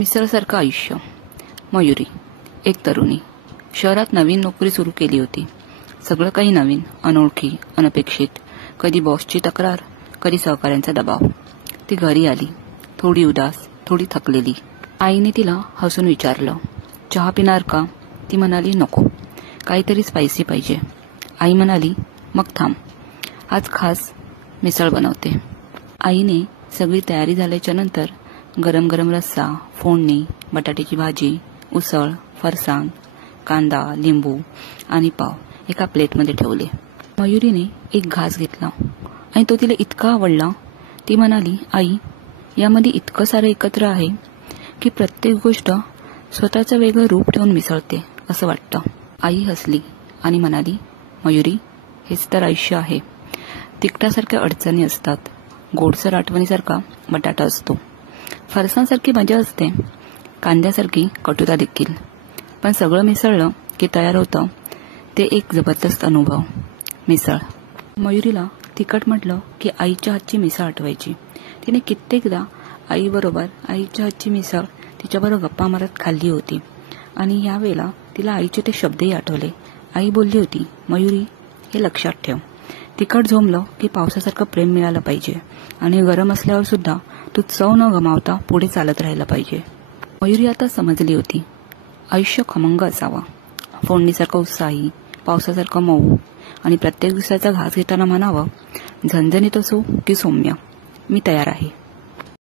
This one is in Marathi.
मिसळसारखं आयुष्य. मयुरी, एक तरुणी, शहरात नवीन नोकरी सुरू केली होती. सगळं काही नवीन, अनोळखी, अनपेक्षित. कधी बॉसची तक्रार, कधी सहकाऱ्यांचा दबाव. ती घरी आली, थोडी उदास, थोडी थकलेली. आईने तिला हसून विचारलं, चहा पिणार का? ती म्हणाली, नको, काहीतरी स्पायसी पाहिजे. आई म्हणाली, मग थांब, आज खास मिसळ बनवते. आईने सगळी तयारी झाल्याच्या नंतर गरम गरम रस्सा, फोडणी, बटाट्याची भाजी, उसळ, फरसाण, कांदा, लिंबू आणि पाव एका प्लेटमध्ये ठेवले. मयुरीने एक घास घेतला आणि तो तिला इतका आवडला. ती म्हणाली, आई, यामध्ये इतकं सारं एकत्र आहे की प्रत्येक गोष्ट स्वतःचं वेगळं रूप ठेवून मिसळते असं वाटतं. आई हसली आणि म्हणाली, मयुरी, हेच तर आयुष्य आहे. तिखटासारख्या अडचणी असतात, गोडसर आठवणीसारखा बटाटा असतो, फरसाणसारखी मजा असते, कांद्यासारखी कटुता देखील. पण सगळं मिसळलं की तयार होतं ते एक जबरदस्त अनुभव, मिसळ. मयुरीला तिखट म्हटलं की आईच्या हातची मिसळ आठवायची. तिने कित्येकदा आईच्या हातची मिसळ तिच्याबरोबर गप्पा मारत खाल्ली होती. आणि यावेळेला तिला आईचे ते शब्दही आठवले. आई बोलली होती, मयुरी, हे लक्षात ठेव, तिखट झोंबलं की पावसासारखं प्रेम मिळालं पाहिजे आणि गरम असल्यावर सुद्धा तू चव न गमावता पुढे चालत राहायला पाहिजे. मयुरी आता समजली होती, आयुष्य खमंग असावा, फोडणीसारखं उत्साही, पावसासारखं मऊ आणि प्रत्येक दिवसाचा घास घेताना म्हणावं, झणझणीत असो की सौम्य, मी तयार आहे.